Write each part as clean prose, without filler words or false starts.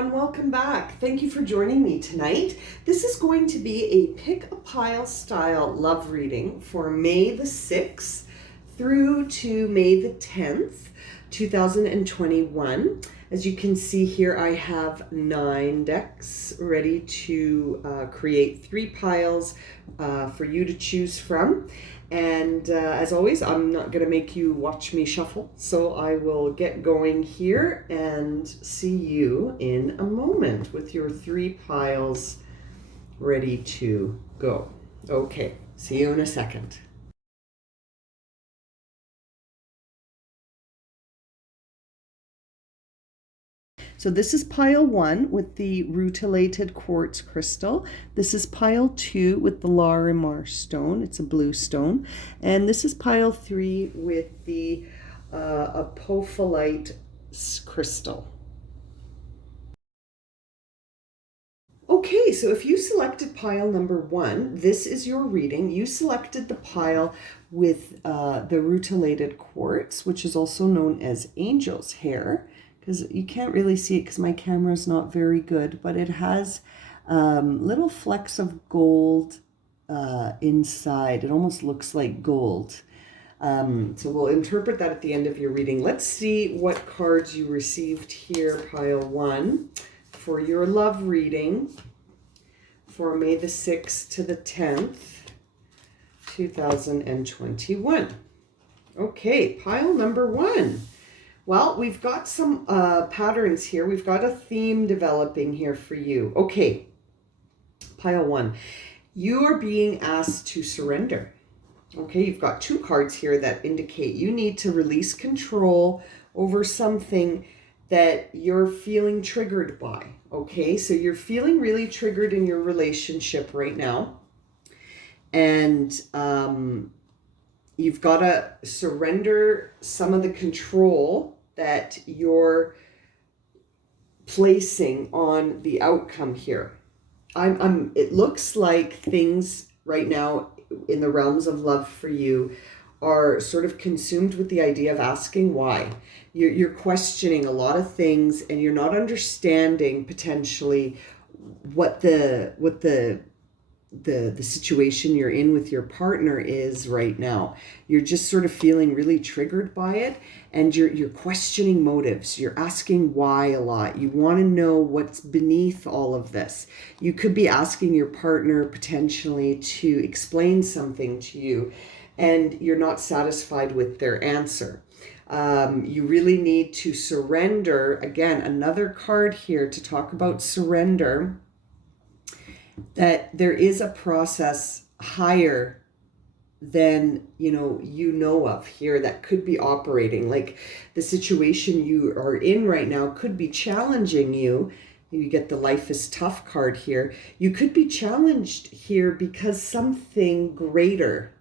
everyone, welcome back. Thank you for joining me tonight. This is going to be a pick a pile style love reading for May the 6th through to May the 10th, 2021. As you can see here, I have 9 decks ready to create 3 piles for you to choose from. And as always, I'm not going to make you watch me shuffle, so I will get going here and see you in a moment with your 3 piles ready to go. Okay, see you in a second. So this is pile 1 with the Rutilated Quartz crystal. This is pile 2 with the Larimar stone. It's a blue stone. And this is pile 3 with the Apophylite crystal. Okay, so if you selected pile number 1, this is your reading. You selected the pile with the Rutilated Quartz, which is also known as angel's hair. Because you can't really see it because my camera is not very good, but it has little flecks of gold inside. It almost looks like gold. So we'll interpret that at the end of your reading. Let's see what cards you received here, pile 1, for your love reading for May the 6th to the 10th, 2021. Okay, pile number 1. Well, we've got some patterns here. We've got a theme developing here for you. Okay, pile 1. You are being asked to surrender. Okay, you've got 2 cards here that indicate you need to release control over something that you're feeling triggered by. Okay, so you're feeling really triggered in your relationship right now. And you've got to surrender some of the control that you're placing on the outcome here. It looks like things right now in the realms of love for you are sort of consumed with the idea of asking why. You're questioning a lot of things, and you're not understanding potentially what the situation you're in with your partner is right now. You're just sort of feeling really triggered by it, and you're questioning motives. You're asking why a lot. You want to know what's beneath all of this. You could be asking your partner potentially to explain something to you, and you're not satisfied with their answer. You really need to surrender. Again, another card here to talk about surrender, that there is a process higher than you know of here that could be operating. Like the situation you are in right now could be challenging you. You get the life is tough card here. You could be challenged here because something greater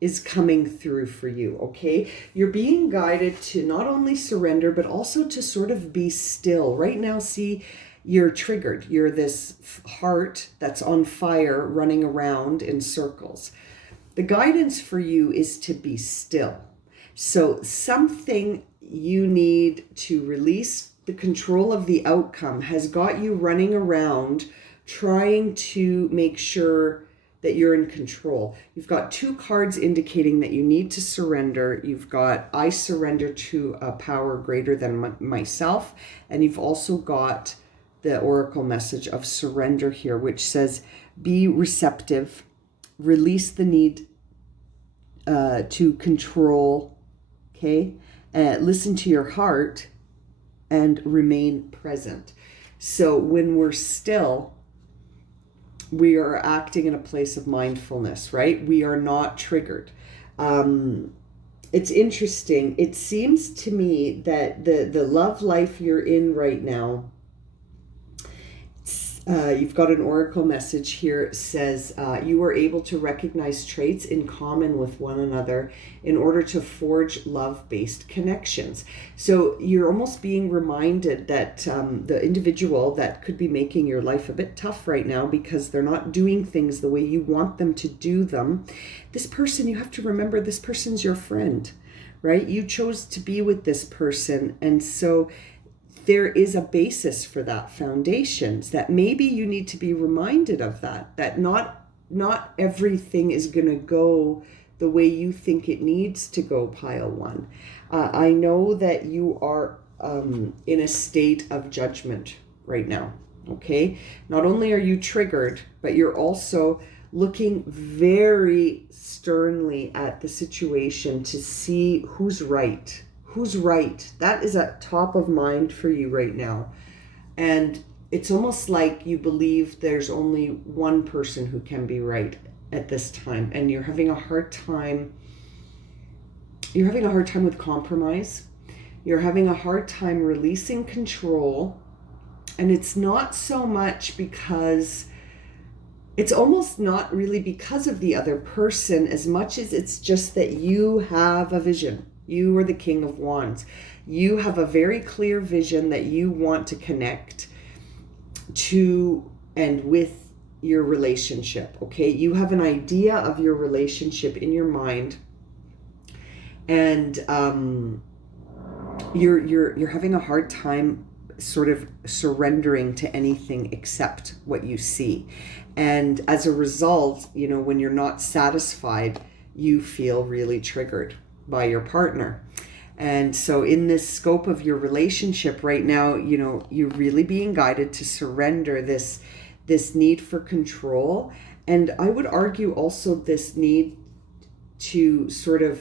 is coming through for you. Okay, you're being guided to not only surrender but also to sort of be still right now. See, you're triggered. You're this heart that's on fire running around in circles. The guidance for you is to be still. So something you need to release the control of the outcome has got you running around trying to make sure that you're in control. You've got 2 cards indicating that you need to surrender. You've got I surrender to a power greater than myself. And you've also got the oracle message of surrender here, which says be receptive, release the need to control, okay? Listen to your heart and remain present. So when we're still, we are acting in a place of mindfulness, right? We are not triggered. It's interesting. It seems to me that the love life you're in right now, you've got an oracle message here. It says you are able to recognize traits in common with one another in order to forge love-based connections. So you're almost being reminded that the individual that could be making your life a bit tough right now because they're not doing things the way you want them to do them, this person, you have to remember, this person's your friend, right? You chose to be with this person, and so there is a basis for that, foundations, that maybe you need to be reminded of that not everything is going to go the way you think it needs to go, pile one. I know that you are in a state of judgment right now, okay? Not only are you triggered, but you're also looking very sternly at the situation to see who's right. Who's right? That is at top of mind for you right now. And it's almost like you believe there's only one person who can be right at this time, and you're having a hard time with compromise. You're having a hard time releasing control. And it's not so much because, it's almost not really because of the other person as much as it's just that you have a vision. You are the King of Wands. You have a very clear vision that you want to connect to and with your relationship, okay? You have an idea of your relationship in your mind, and you're having a hard time sort of surrendering to anything except what you see. And as a result, when you're not satisfied, you feel really triggered by your partner. And so in this scope of your relationship right now, you're really being guided to surrender this need for control. And I would argue also this need to sort of,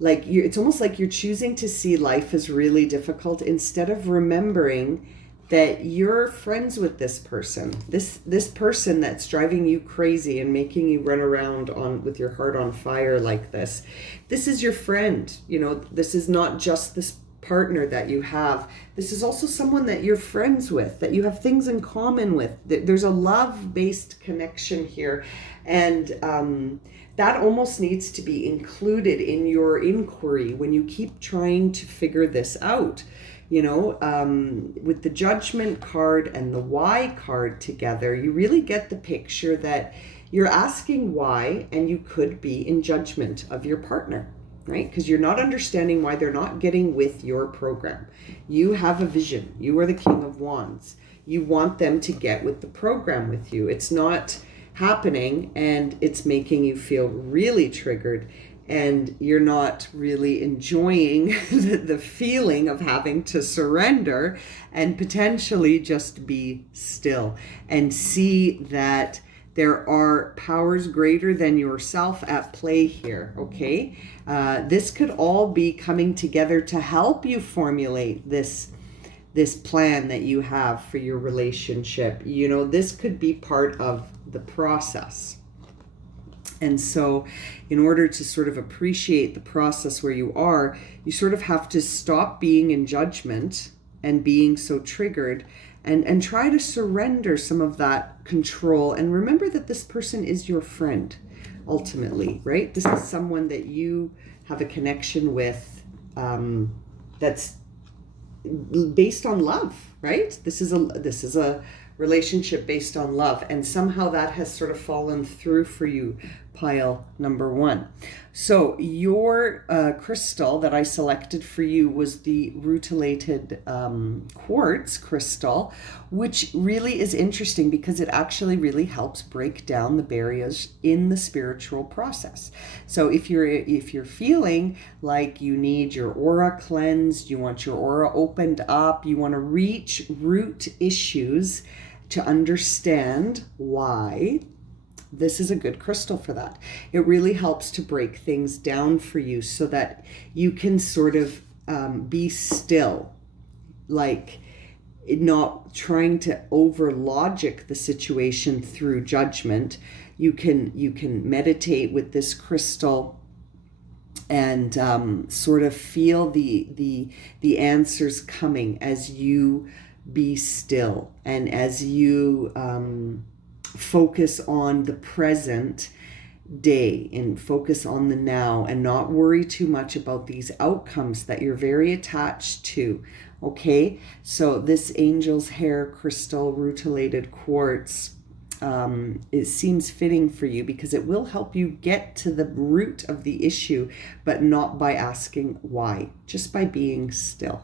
like, it's almost like you're choosing to see life as really difficult instead of remembering that you're friends with this person, this person that's driving you crazy and making you run around with your heart on fire like this. This is your friend. This is not just this partner that you have. This is also someone that you're friends with, that you have things in common with. There's a love-based connection here. And that almost needs to be included in your inquiry when you keep trying to figure this out. With the Judgment card and the Why card together, you really get the picture that you're asking why, and you could be in judgment of your partner, right? Because you're not understanding why they're not getting with your program. You have a vision. You are the King of Wands. You want them to get with the program with you. It's not happening, and it's making you feel really triggered, and you're not really enjoying the feeling of having to surrender and potentially just be still and see that there are powers greater than yourself at play here, okay? This could all be coming together to help you formulate this plan that you have for your relationship. This could be part of the process. And so in order to sort of appreciate the process where you are, you sort of have to stop being in judgment and being so triggered, and try to surrender some of that control. And remember that this person is your friend, ultimately, right? This is someone that you have a connection with, that's based on love, right? This is a relationship based on love, and somehow that has sort of fallen through for you, pile number one. So your crystal that I selected for you was the Rutilated Quartz crystal, which really is interesting because it actually really helps break down the barriers in the spiritual process. So if you're feeling like you need your aura cleansed, you want your aura opened up, you want to reach root issues to understand why, this is a good crystal for that. It really helps to break things down for you so that you can sort of be still, like not trying to over logic the situation through judgment. You can meditate with this crystal and sort of feel the answers coming as you be still and as you focus on the present day and focus on the now and not worry too much about these outcomes that you're very attached to. Okay, so this angel's hair crystal Rutilated Quartz, it seems fitting for you because it will help you get to the root of the issue, but not by asking why, just by being still.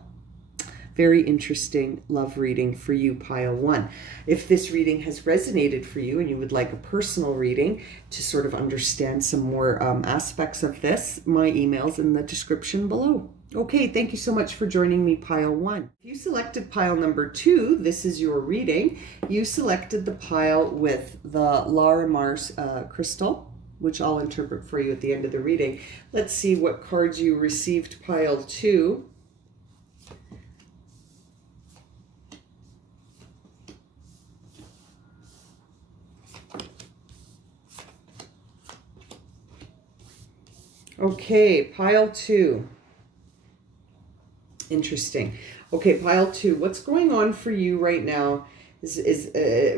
Very interesting love reading for you, pile 1. If this reading has resonated for you and you would like a personal reading to sort of understand some more aspects of this, my email's in the description below. Okay, thank you so much for joining me, pile 1. If you selected pile number 2, this is your reading. You selected the pile with the Larimar crystal, which I'll interpret for you at the end of the reading. Let's see what cards you received, pile 2. Okay, pile 2. Interesting. Okay, pile 2. What's going on for you right now is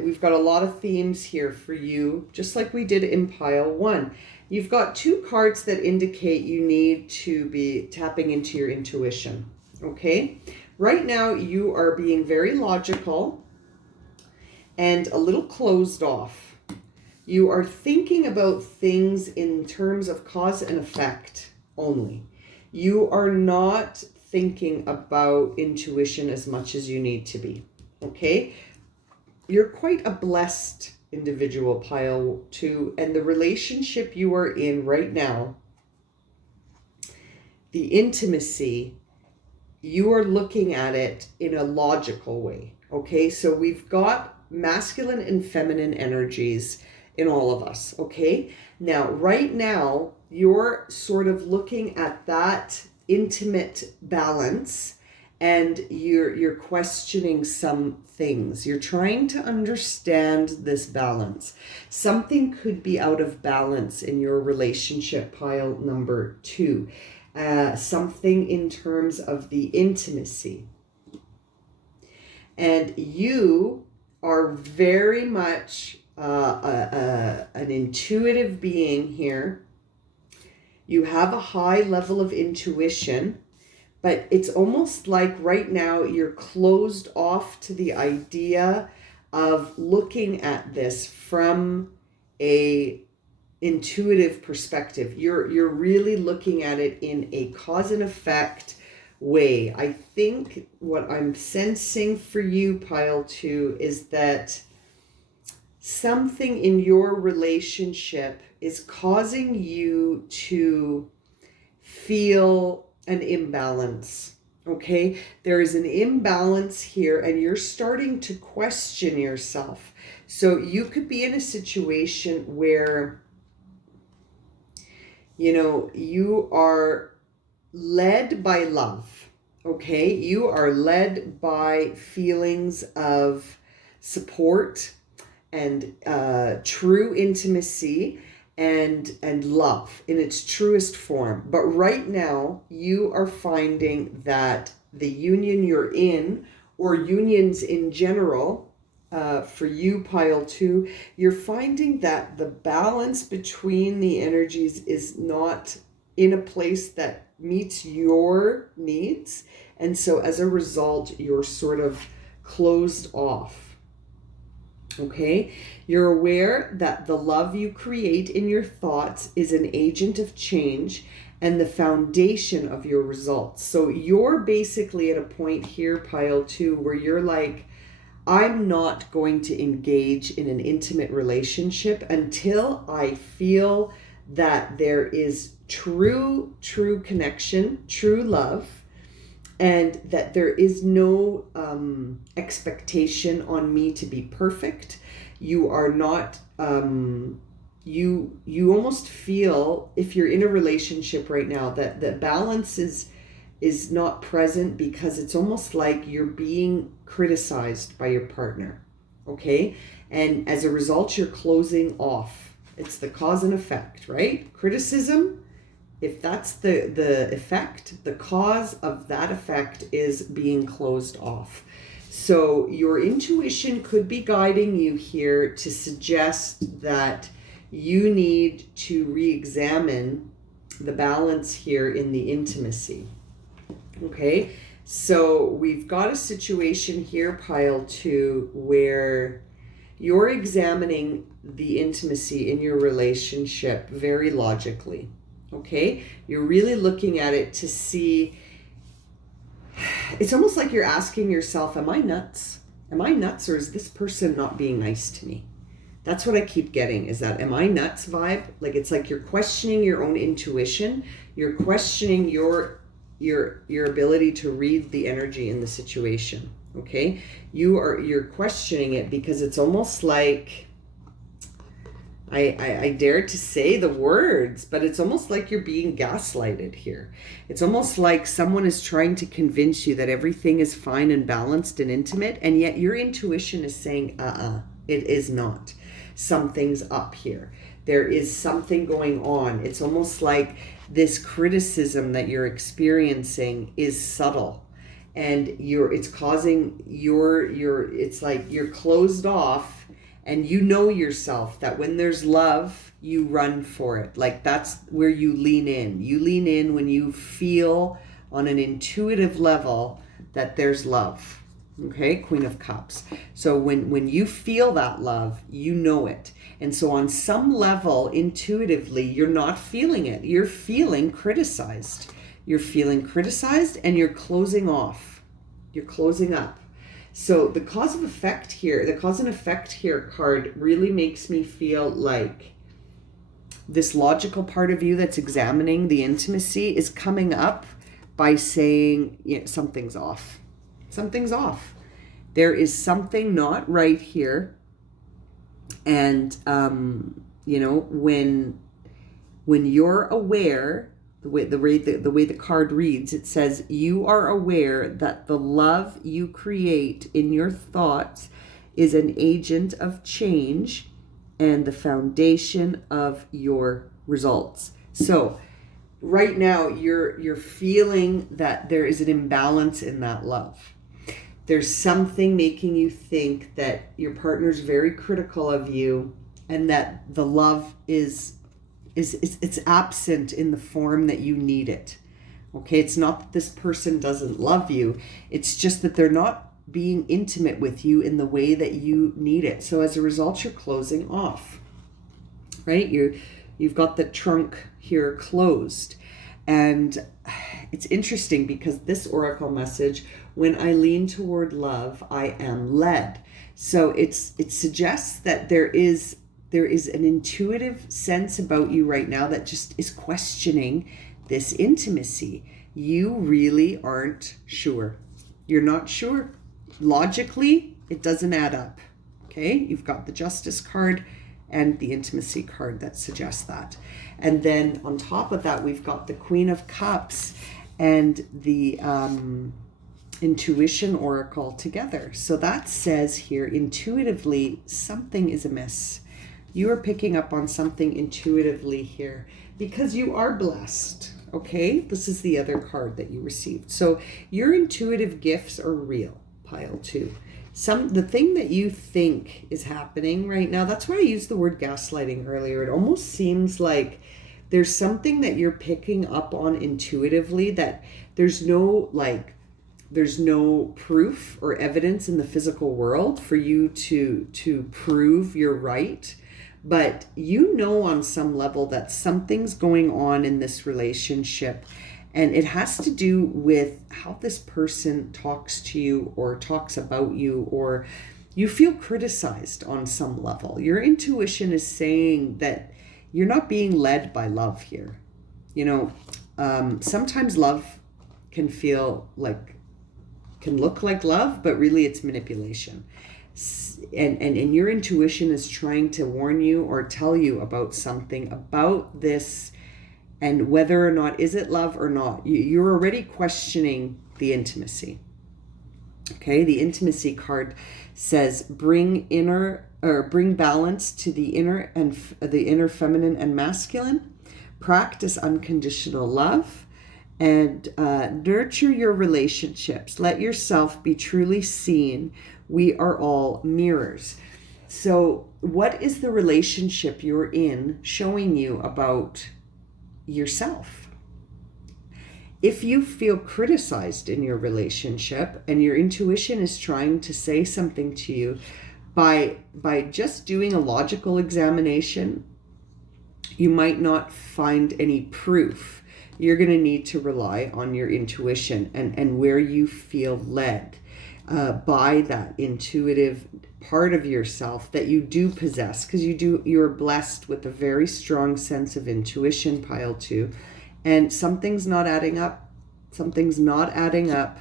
we've got a lot of themes here for you, just like we did in pile 1. You've got 2 cards that indicate you need to be tapping into your intuition. Okay? Right now, you are being very logical and a little closed off. You are thinking about things in terms of cause and effect only. You are not thinking about intuition as much as you need to be, okay? You're quite a blessed individual, pile 2, and the relationship you are in right now, the intimacy, you are looking at it in a logical way, okay? So we've got masculine and feminine energies in all of us, okay? Now, right now, you're sort of looking at that intimate balance and you're questioning some things. You're trying to understand this balance. Something could be out of balance in your relationship, pile number 2. Something in terms of the intimacy. And you are very much an intuitive being here. You have a high level of intuition, but it's almost like right now you're closed off to the idea of looking at this from a intuitive perspective. You're really looking at it in a cause and effect way. I think what I'm sensing for you, pile 2, is that something in your relationship is causing you to feel an imbalance, okay? There is an imbalance here and you're starting to question yourself. So you could be in a situation where, you know, you are led by love, okay? You are led by feelings of support and true intimacy and love in its truest form. But right now, you are finding that the union you're in, or unions in general, for you, pile 2, you're finding that the balance between the energies is not in a place that meets your needs. And so as a result, you're sort of closed off. Okay, you're aware that the love you create in your thoughts is an agent of change and the foundation of your results. So you're basically at a point here, pile 2, where you're like, I'm not going to engage in an intimate relationship until I feel that there is true connection, true love, and that there is no expectation on me to be perfect. You are not, you almost feel, if you're in a relationship right now, that the balance is not present because it's almost like you're being criticized by your partner, okay? And as a result, you're closing off. It's the cause and effect, right? Criticism, if that's the effect, the cause of that effect is being closed off. So your intuition could be guiding you here to suggest that you need to re-examine the balance here in the intimacy. Okay, so we've got a situation here, pile 2, where you're examining the intimacy in your relationship very logically. Okay, you're really looking at it to see it's almost like you're asking yourself, am I nuts? Am I nuts, or is this person not being nice to me? That's what I keep getting, is that am I nuts vibe? Like, it's like you're questioning your own intuition. You're questioning your ability to read the energy in the situation. Okay? You're questioning it because it's almost like, I dare to say the words, but it's almost like you're being gaslighted here. It's almost like someone is trying to convince you that everything is fine and balanced and intimate, and yet your intuition is saying, it is not. Something's up here. There is something going on. It's almost like this criticism that you're experiencing is subtle, and it's causing it's like you're closed off. And you know yourself that when there's love, you run for it. Like, that's where you lean in. You lean in when you feel on an intuitive level that there's love. Okay, Queen of Cups. So when you feel that love, you know it. And so on some level, intuitively, you're not feeling it. You're feeling criticized. You're feeling criticized, and you're closing off. You're closing up. So the cause and effect here card really makes me feel like this logical part of you that's examining the intimacy is coming up by saying, something's off. Something's off. There is something not right here. And, when you're aware, the way the card reads, it says you are aware that the love you create in your thoughts is an agent of change and the foundation of your results. So right now you're feeling that there is an imbalance in that love. There's something making you think that your partner's very critical of you, and that the love it's absent in the form that you need it. Okay, it's not that this person doesn't love you. It's just that they're not being intimate with you in the way that you need it. So as a result, you're closing off. Right? You've got the trunk here closed. And it's interesting because this oracle message, when I lean toward love, I am led. So it suggests that there is an intuitive sense about you right now that just is questioning this intimacy. You really aren't sure. You're not sure. Logically, it doesn't add up. Okay? You've got the Justice card and the Intimacy card that suggests that. And then on top of that, we've got the Queen of Cups and the Intuition Oracle together. So that says here, intuitively, something is amiss. You are picking up on something intuitively here because you are blessed. Okay, this is the other card that you received. So your intuitive gifts are real, pile 2. The thing that you think is happening right now, that's why I used the word gaslighting earlier. It almost seems like there's something that you're picking up on intuitively that there's no proof or evidence in the physical world for you to prove you're right. But you know on some level that something's going on in this relationship, and it has to do with how this person talks to you or talks about you, or you feel criticized on some level. Your intuition is saying that you're not being led by love here. Sometimes love can look like love, but really it's manipulation. And your intuition is trying to warn you or tell you about something about this, and whether or not is it love or not. You're already questioning the intimacy. Okay, the Intimacy card says bring balance to the inner and the inner feminine and masculine. Practice unconditional love and nurture your relationships. Let yourself be truly seen. We are all mirrors. So what is the relationship you're in showing you about yourself? If you feel criticized in your relationship and your intuition is trying to say something to you, by just doing a logical examination, you might not find any proof you're going to need to rely on your intuition and where you feel led by that intuitive part of yourself that you do possess, because you're blessed with a very strong sense of intuition, pile 2, and something's not adding up. Something's not adding up.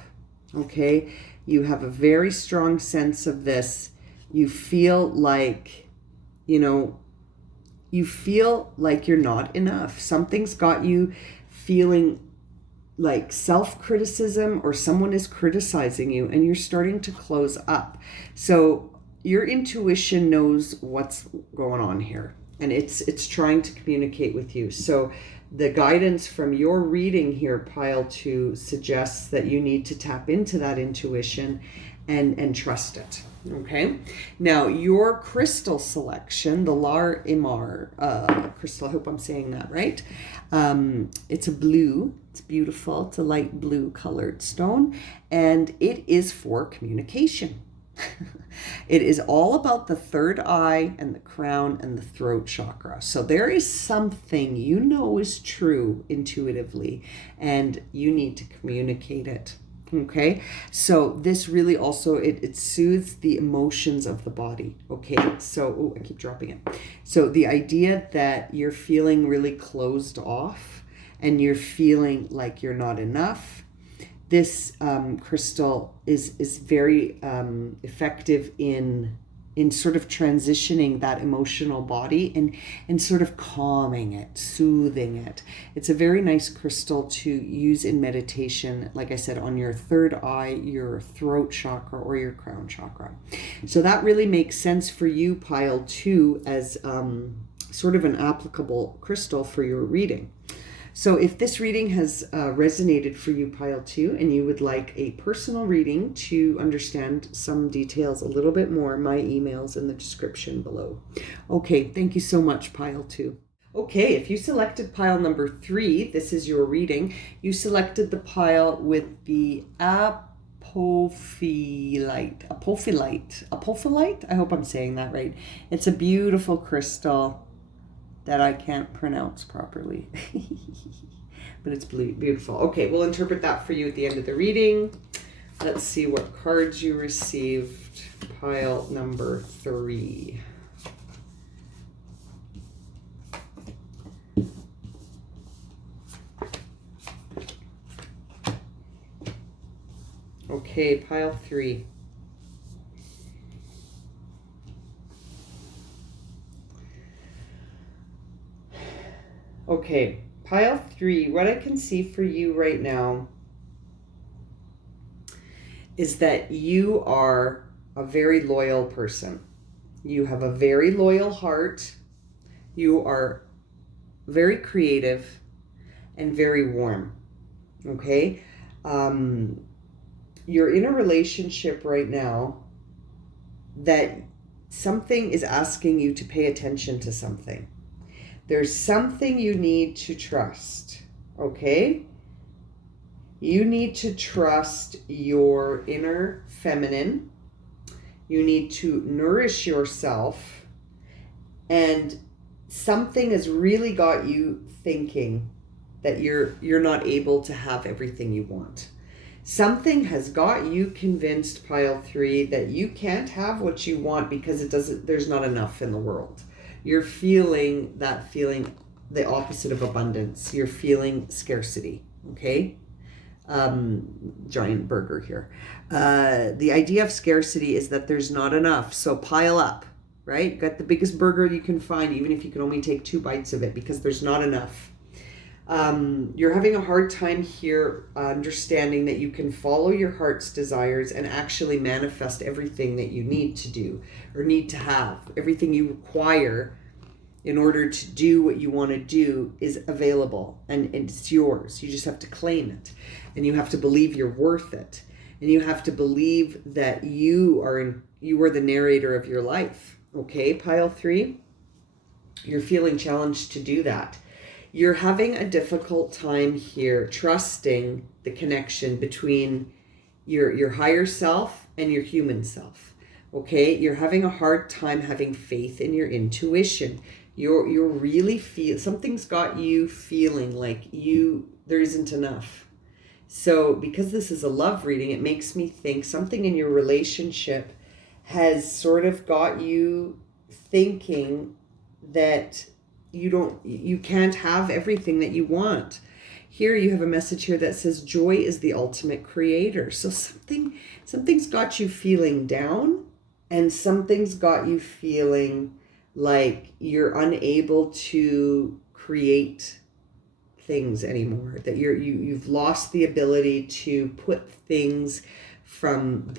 Okay, you have a very strong sense of this. You feel like, you feel like you're not enough. Something's got you feeling like self-criticism, or someone is criticizing you, and you're starting to close up. So your intuition knows what's going on here, and it's trying to communicate with you. So the guidance from your reading here, pile 2, suggests that you need to tap into that intuition and trust it. Okay, now your crystal selection, the Larimar crystal, I hope I'm saying that right. It's a blue, it's beautiful, it's a light blue colored stone, and it is for communication. It is all about the third eye and the crown and the throat chakra. So there is something is true intuitively, and you need to communicate it. Okay, so this really also, it soothes the emotions of the body. Okay, so, I keep dropping it. So the idea that you're feeling really closed off and you're feeling like you're not enough, this crystal is very effective in sort of transitioning that emotional body and sort of calming it, soothing it. It's a very nice crystal to use in meditation, like I said, on your third eye, your throat chakra, or your crown chakra. So that really makes sense for you, pile 2, as sort of an applicable crystal for your reading. So if this reading has resonated for you, pile 2, and you would like a personal reading to understand some details a little bit more, my email's in the description below. Okay, thank you so much, pile 2. Okay, if you selected pile number 3, this is your reading. You selected the pile with the Apophylite. I hope I'm saying that right. It's a beautiful crystal that I can't pronounce properly. But it's beautiful. Okay, we'll interpret that for you at the end of the reading. Let's see what cards you received. Pile number 3. Okay, pile 3. Okay, pile 3, what I can see for you right now is that you are a very loyal person. You have a very loyal heart. You are very creative and very warm. Okay? You're in a relationship right now that something is asking you to pay attention to something. There's something you need to trust, okay? You need to trust your inner feminine. You need to nourish yourself. And something has really got you thinking that you're not able to have everything you want. Something has got you convinced, pile 3, that you can't have what you want because there's not enough in the world. You're feeling the opposite of abundance. You're feeling scarcity, okay? Giant burger here. The idea of scarcity is that there's not enough, so pile up, right? You got the biggest burger you can find, even if you can only take 2 bites of it, because there's not enough. You're having a hard time here understanding that you can follow your heart's desires and actually manifest everything that you need to do or need to have. Everything you require in order to do what you want to do is available, and it's yours. You just have to claim it, and you have to believe you're worth it, and you have to believe that you are the narrator of your life. Okay, pile 3, you're feeling challenged to do that. You're having a difficult time here trusting the connection between your higher self and your human self. Okay, you're having a hard time having faith in your intuition. You're really something's got you feeling like there isn't enough. So because this is a love reading, it makes me think something in your relationship has sort of got you thinking that you can't have everything that you want. Here you have a message here that says joy is the ultimate creator. So something's got you feeling down, and something's got you feeling like you're unable to create things anymore, that you've lost the ability to put things from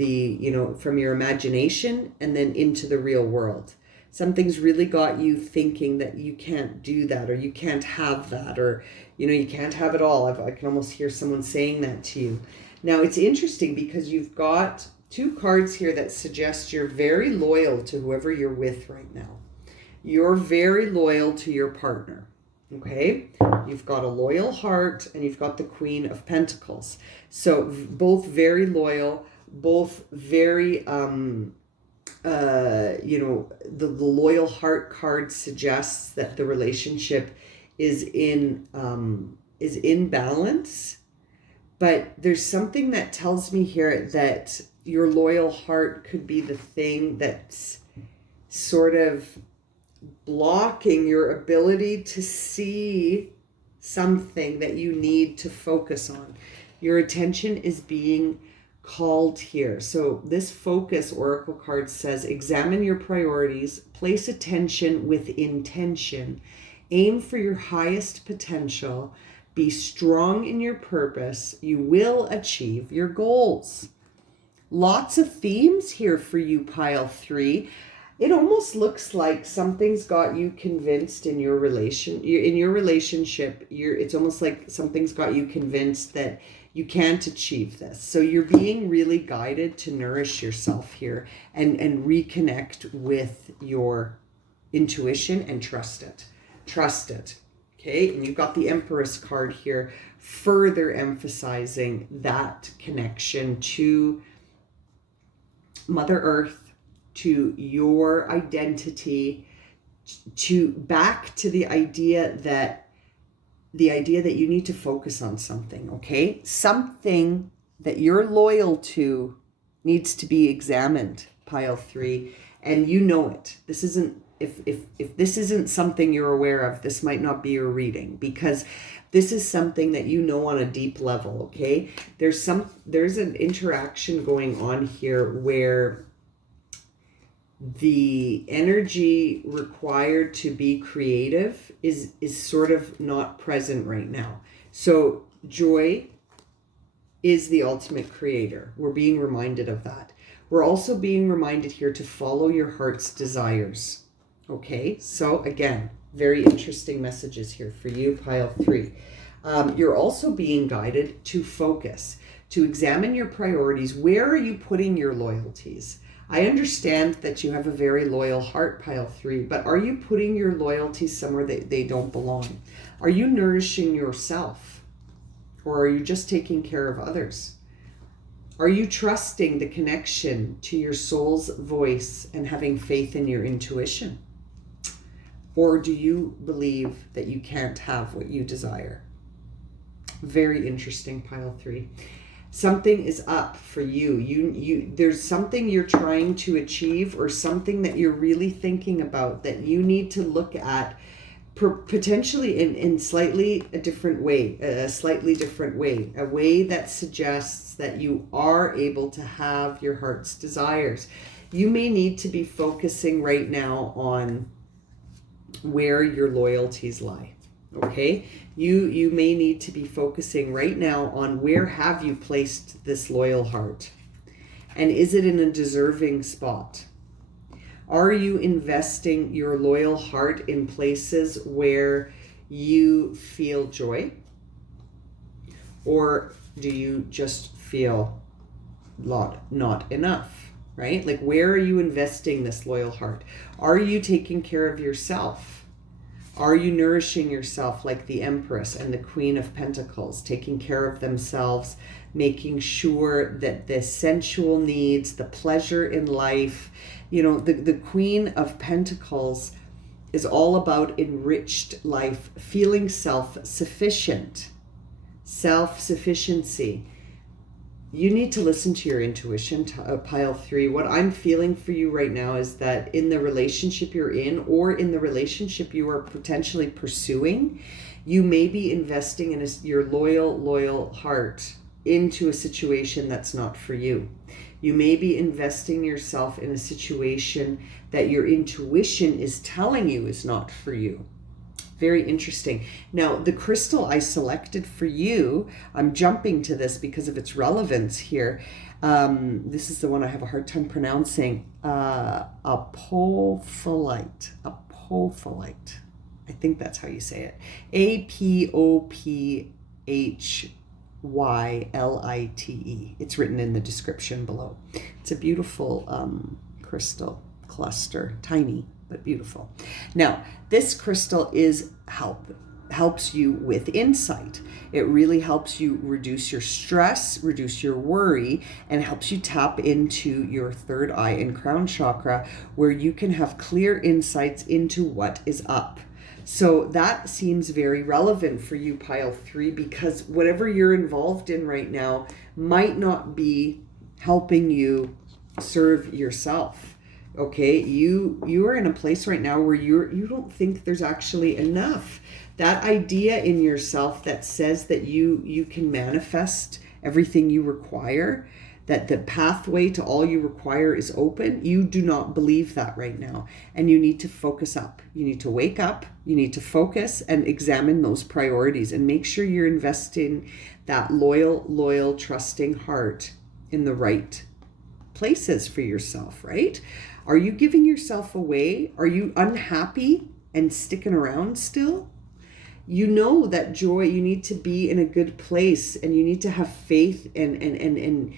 from your imagination and then into the real world. Something's really got you thinking that you can't do that, or you can't have that, or you can't have it all. I can almost hear someone saying that to you. Now it's interesting because you've got two cards here that suggest you're very loyal to whoever you're with right now. You're very loyal to your partner. Okay, you've got a loyal heart and you've got the Queen of Pentacles. So both very loyal, both very the loyal heart card suggests that the relationship is in balance. But there's something that tells me here that your loyal heart could be the thing that's sort of blocking your ability to see something that you need to focus on. Your attention is being called here. So this focus oracle card says, examine your priorities, place attention with intention, aim for your highest potential, be strong in your purpose, you will achieve your goals. Lots of themes here for you, pile 3. It almost looks like something's got you convinced in your relationship. It's almost like something's got you convinced that you can't achieve this. So you're being really guided to nourish yourself here and reconnect with your intuition and trust it. Trust it. Okay, and you've got the Empress card here, further emphasizing that connection to Mother Earth, to your identity, back to the idea that you need to focus on something, okay? Something that you're loyal to needs to be examined, pile 3, and you know it. This isn't, if this isn't something you're aware of, this might not be your reading, because this is something that you know on a deep level, okay? There's an interaction going on here where the energy required to be creative is sort of not present right now. So joy is the ultimate creator. We're being reminded of that. We're also being reminded here to follow your heart's desires. Okay, so again, very interesting messages here for you, pile 3. You're also being guided to focus, to examine your priorities. Where are you putting your loyalties? I understand that you have a very loyal heart, pile 3, but are you putting your loyalties somewhere that they don't belong? Are you nourishing yourself? Or are you just taking care of others? Are you trusting the connection to your soul's voice and having faith in your intuition? Or do you believe that you can't have what you desire? Very interesting, pile 3. Something is up for you. There's something you're trying to achieve, or something that you're really thinking about that you need to look at potentially in slightly different way, a way that suggests that you are able to have your heart's desires. You may need to be focusing right now on where your loyalties lie. Okay, you may need to be focusing right now on where have you placed this loyal heart, and is it in a deserving spot? Are you investing your loyal heart in places where you feel joy, or do you just feel not enough? Right? Like, where are you investing this loyal heart? Are you taking care of yourself? Are you nourishing yourself like the Empress and the Queen of Pentacles, taking care of themselves, making sure that the sensual needs, the pleasure in life, the Queen of Pentacles is all about enriched life, feeling self-sufficient. self-sufficiency. You need to listen to your intuition, pile 3. What I'm feeling for you right now is that in the relationship you're in, or in the relationship you are potentially pursuing, you may be investing in your loyal heart into a situation that's not for you. You may be investing yourself in a situation that your intuition is telling you is not for you. Very interesting. Now, the crystal I selected for you, I'm jumping to this because of its relevance here. This is the one I have a hard time pronouncing. Apophylite. Apophylite. I think that's how you say it. Apophylite. It's written in the description below. It's a beautiful crystal cluster, tiny but beautiful. Now, this crystal helps you with insight. It really helps you reduce your stress, reduce your worry, and helps you tap into your third eye and crown chakra, where you can have clear insights into what is up. So that seems very relevant for you, pile 3, because whatever you're involved in right now might not be helping you serve yourself. Okay, you are in a place right now where you don't think there's actually enough. That idea in yourself that says that you can manifest everything you require, that the pathway to all you require is open, you do not believe that right now. And you need to focus up. You need to wake up. You need to focus and examine those priorities and make sure you're investing that loyal, trusting heart in the right places for yourself, right? Are you giving yourself away? Are you unhappy and sticking around still? You know that joy, you need to be in a good place, and you need to have faith and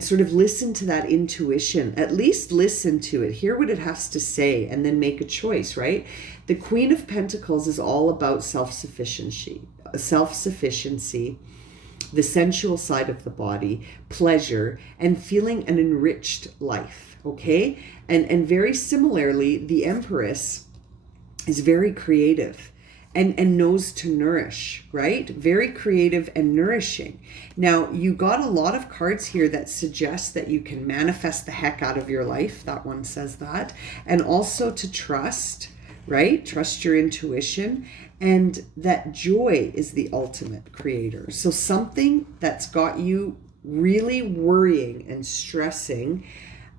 sort of listen to that intuition. At least listen to it, hear what it has to say, and then make a choice, right? The Queen of Pentacles is all about self-sufficiency, the sensual side of the body, pleasure, and feeling an enriched life, okay? And very similarly, the Empress is very creative and knows to nourish, right? Very creative and nourishing. Now, you got a lot of cards here that suggest that you can manifest the heck out of your life. That one says that. And also to trust, right? Trust your intuition. And that joy is the ultimate creator. So something that's got you really worrying and stressing,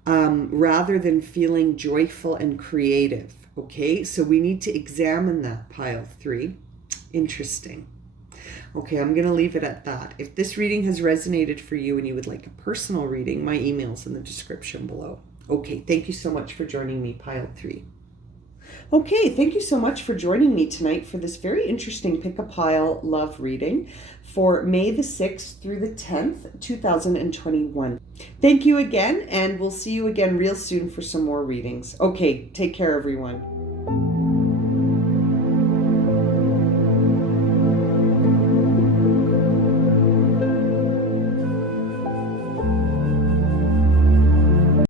rather than feeling joyful and creative. Okay, so we need to examine that, pile 3. Interesting. Okay, I'm going to leave it at that. If this reading has resonated for you and you would like a personal reading, my email's in the description below. Okay, thank you so much for joining me, pile 3. Okay, thank you so much for joining me tonight for this very interesting Pick a Pile love reading for May the 6th through the 10th, 2021. Thank you again, and we'll see you again real soon for some more readings. Okay, take care, everyone.